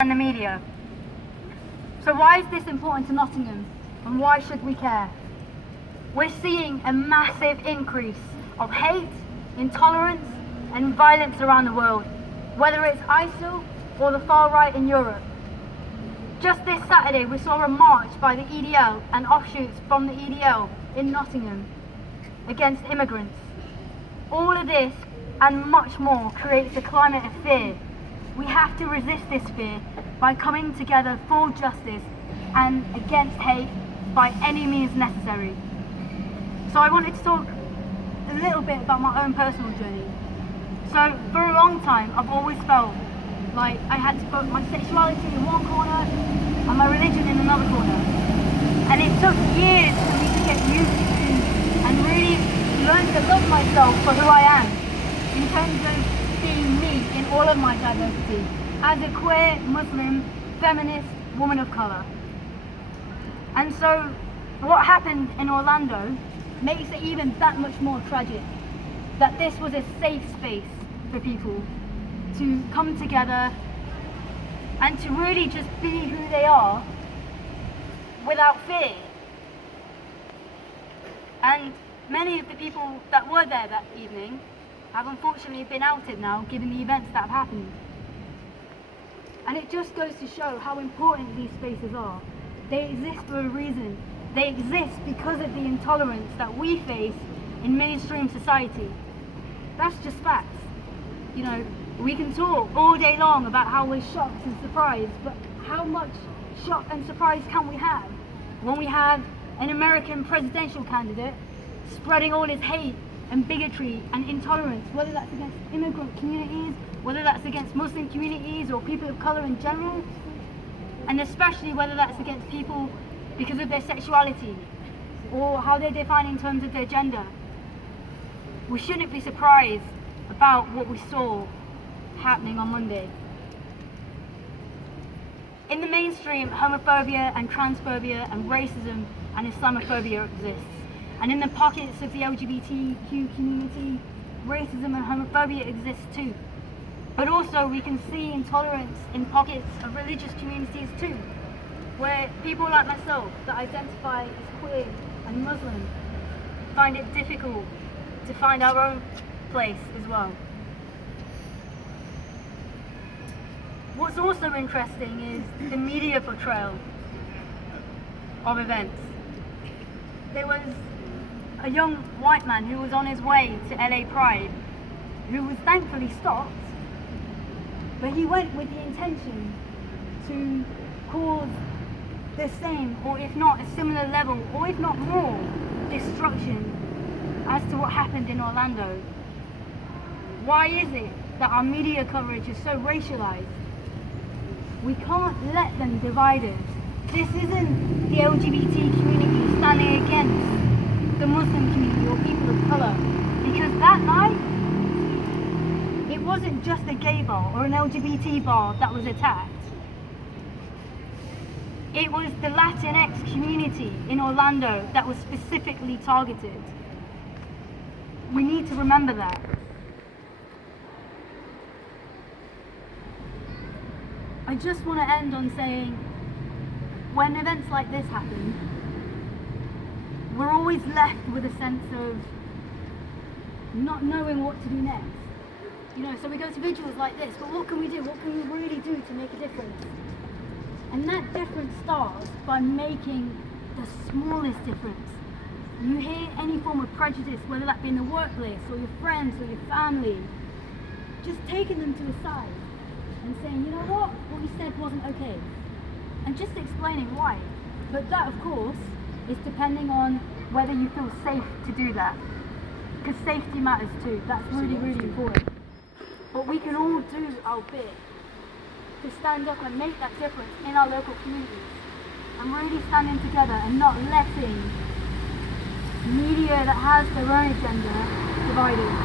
and the media. So why is this important to Nottingham, and why should we care? We're seeing a massive increase of hate, intolerance and violence around the world, whether it's ISIL or the far right in Europe. Just this Saturday we saw a march by the EDL and offshoots from the EDL in Nottingham against immigrants. All of this and much more creates a climate of fear. We have to resist this fear by coming together for justice and against hate by any means necessary. So I wanted to talk a little bit about my own personal journey. So for a long time I've always felt like I had to put my sexuality in one corner and my religion in another corner. And it took years for me to get used to and really learn to love myself for who I am, in terms of being me in all of my diversity, as a queer, Muslim, feminist woman of colour. And so what happened in Orlando makes it even that much more tragic, that this was a safe space for people to come together and to really just be who they are without fear. And many of the people that were there that evening have unfortunately been outed now, given the events that have happened. And it just goes to show how important these spaces are. They exist for a reason. They exist because of the intolerance that we face in mainstream society. That's just facts. You know, we can talk all day long about how we're shocked and surprised, but how much shock and surprise can we have when we have an American presidential candidate spreading all his hate and bigotry and intolerance, whether that's against immigrant communities, whether that's against Muslim communities or people of colour in general, and especially whether that's against people because of their sexuality or how they define in terms of their gender. We shouldn't be surprised about what we saw happening on Monday. In the mainstream, homophobia and transphobia and racism and Islamophobia exists. And in the pockets of the LGBTQ community, racism and homophobia exists too. But also we can see intolerance in pockets of religious communities too, where people like myself that identify as queer and Muslim find it difficult to find our own place as well. What's also interesting is the media portrayal of events. There was a young white man who was on his way to LA Pride, who was thankfully stopped, but he went with the intention to cause the same, or if not a similar level, or if not more, destruction as to what happened in Orlando. Why is it that our media coverage is so racialized? We can't let them divide us. This isn't the LGBT community standing against the Muslim community or people of colour, because that night it wasn't just a gay bar or an LGBT bar that was attacked. It was the Latinx community in Orlando that was specifically targeted. We need to remember that. I just want to end on saying, when events like this happen, we're always left with a sense of not knowing what to do next. You know, so we go to vigils like this, but what can we do? What can we really do to make a difference? And that difference starts by making the smallest difference. You hear any form of prejudice, whether that be in the workplace or your friends or your family, just taking them to the side and saying, you know what you said wasn't okay. And just explaining why. But that, of course, is depending on whether you feel safe to do that. Because safety matters too. That's really, really important. But we can all do our bit to stand up and make that difference in our local communities. And really standing together and not letting media that has their own agenda divide us.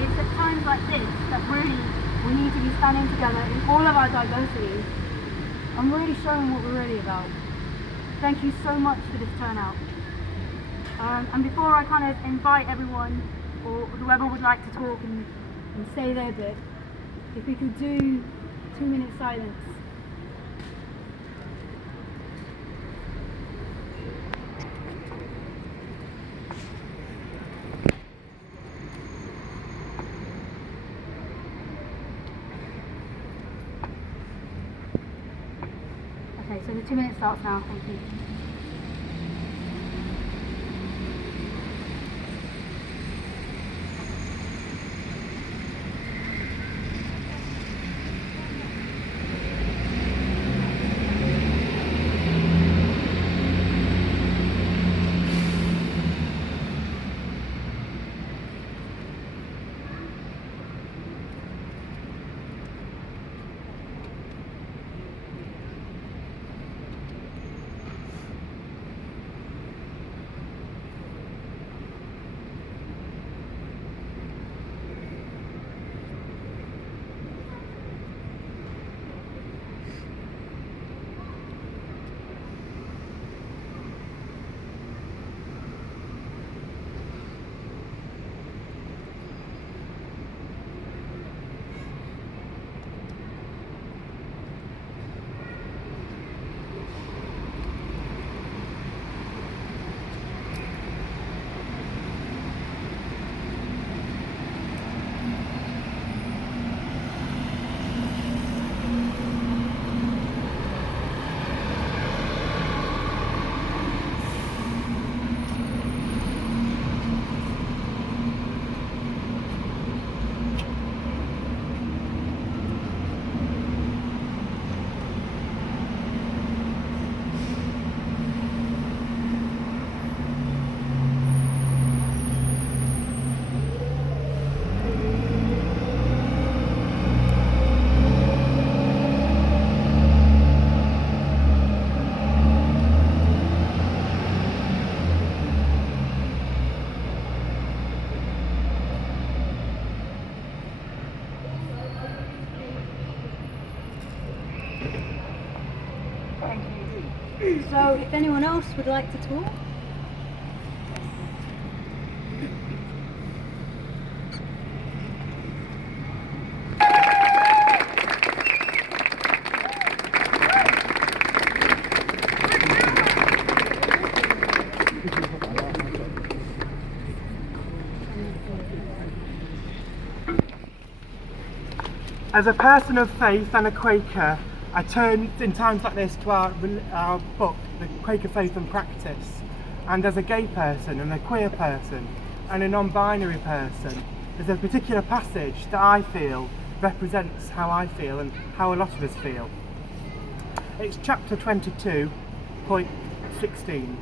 It's at times like this that really we need to be standing together in all of our diversity and really showing what we're really about. Thank you so much for this turnout. And before I kind of invite everyone or whoever would like to talk and say their bit, if we could do 2-minute silence. Okay, so the 2 minutes starts now. Thank you. So, if anyone else would like to talk? As a person of faith and a Quaker, I turn in times like this to our book, The Quaker Faith and Practice. And as a gay person and a queer person and a non-binary person, there's a particular passage that I feel represents how I feel and how a lot of us feel. It's chapter 22.16.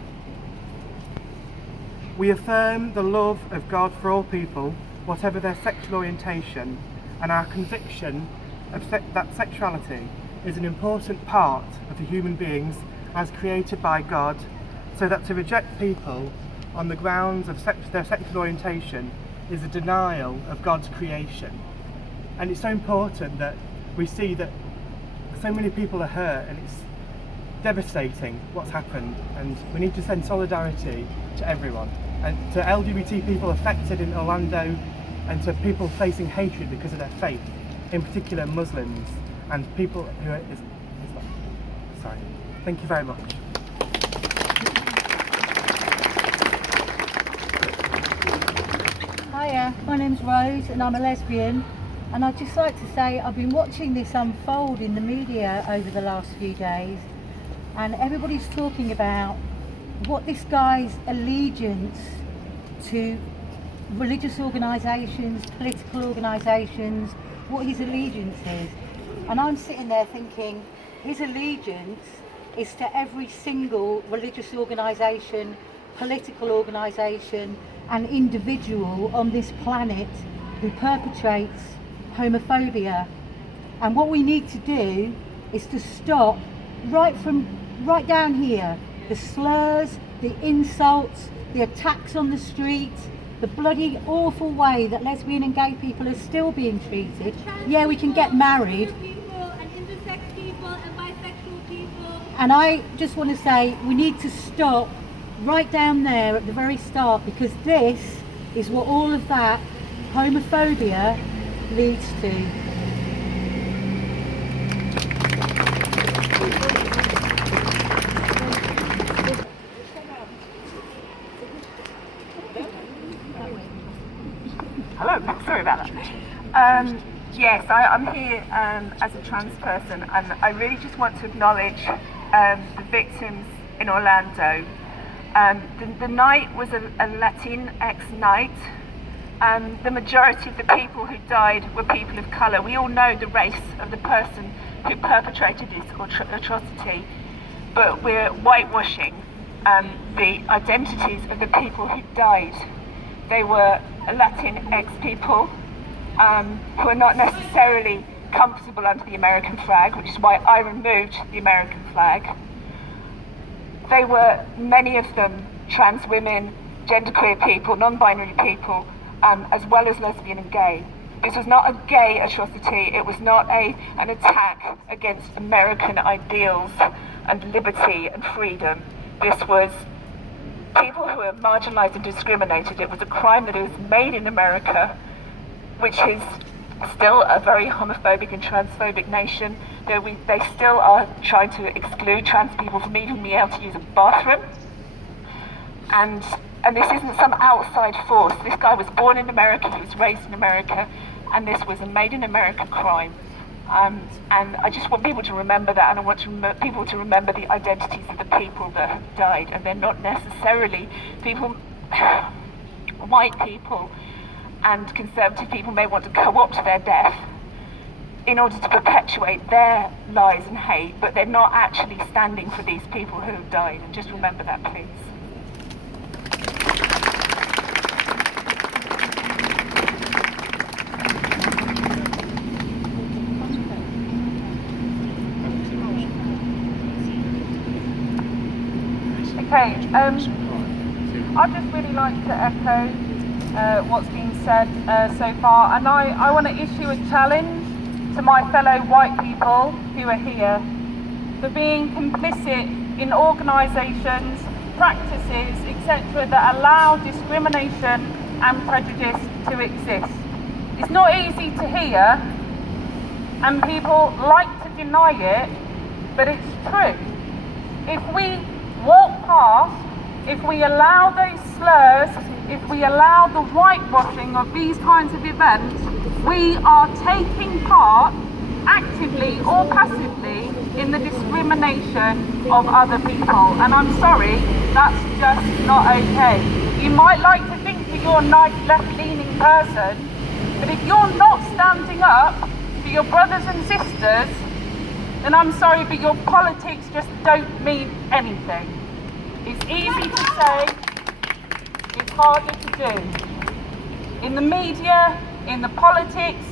We affirm the love of God for all people, whatever their sexual orientation, and our conviction of that sexuality is an important part of the human beings as created by God, so that to reject people on the grounds of their sexual orientation is a denial of God's creation. And it's so important that we see that so many people are hurt, and it's devastating what's happened, and we need to send solidarity to everyone, and to LGBT people affected in Orlando, and to people facing hatred because of their faith, in particular Muslims and people who are Islam. Sorry. Thank you very much. Hiya, my name's Rose and I'm a lesbian, and I'd just like to say I've been watching this unfold in the media over the last few days, and everybody's talking about what this guy's allegiance to religious organisations, political organisations, what his allegiance is. And I'm sitting there thinking his allegiance is to every single religious organisation, political organisation and individual on this planet who perpetrates homophobia. And what we need to do is to stop right down here, the slurs, the insults, the attacks on the street, the bloody awful way that lesbian and gay people are still being treated. Yeah, we can get married. And intersex people and bisexual people. And I just want to say we need to stop right down there at the very start, because this is what all of that homophobia leads to. Yes, I'm here as a trans person, and I really just want to acknowledge the victims in Orlando. The night was a Latinx night. The majority of the people who died were people of colour. We all know the race of the person who perpetrated this atrocity, but we're whitewashing the identities of the people who died. They were Latinx people who are not necessarily comfortable under the American flag, which is why I removed the American flag. They were, many of them, trans women, genderqueer people, non-binary people, as well as lesbian and gay. This was not a gay atrocity, it was not an attack against American ideals and liberty and freedom. This was people who are marginalised and discriminated. It was a crime that is made in America, which is still a very homophobic and transphobic nation. They still are trying to exclude trans people from even being able to use a bathroom. And this isn't some outside force. This guy was born in America, he was raised in America, and this was a made in America crime. And I just want people to remember that, and I want people to remember the identities of the people that have died, and they're not necessarily people, white people and conservative people may want to co-opt their death in order to perpetuate their lies and hate, but they're not actually standing for these people who have died, and just remember that, please. Okay, I'd just really like to echo what's been said so far, and I want to issue a challenge to my fellow white people who are here for being complicit in organisations, practices, etc. that allow discrimination and prejudice to exist. It's not easy to hear, and people like to deny it, but it's true. If we walk past, if we allow those slurs, if we allow the whitewashing of these kinds of events, we are taking part, actively or passively, in the discrimination of other people. And I'm sorry, that's just not okay. You might like to think that you're a nice left-leaning person, but if you're not standing up for your brothers and sisters, then I'm sorry, but your politics just don't mean anything. It's easy to say, it's harder to do. In the media, in the politics,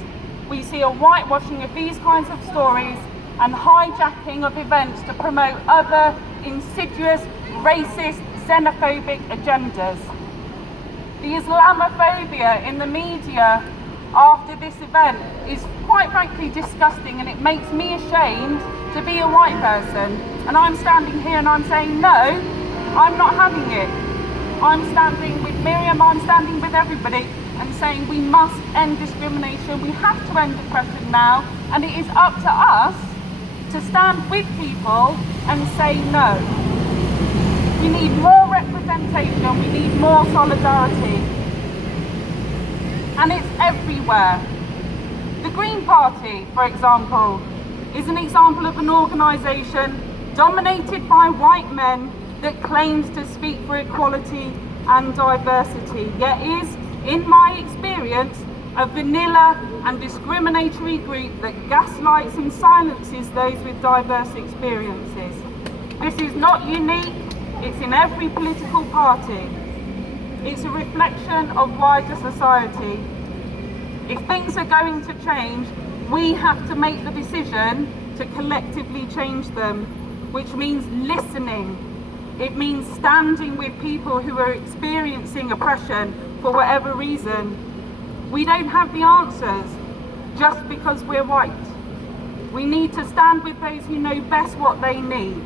we see a whitewashing of these kinds of stories and hijacking of events to promote other insidious, racist, xenophobic agendas. The Islamophobia in the media after this event is quite frankly disgusting, and it makes me ashamed to be a white person. And I'm standing here and I'm saying, no, I'm not having it. I'm standing with Miriam, I'm standing with everybody and saying we must end discrimination, we have to end oppression now, and it is up to us to stand with people and say no. We need more representation, we need more solidarity. And it's everywhere. The Green Party, for example, is an example of an organisation dominated by white men that claims to speak for equality and diversity, yet is, in my experience, a vanilla and discriminatory group that gaslights and silences those with diverse experiences. This is not unique, it's in every political party. It's a reflection of wider society. If things are going to change, we have to make the decision to collectively change them, which means listening. It means standing with people who are experiencing oppression for whatever reason. We don't have the answers just because we're white. We need to stand with those who know best what they need.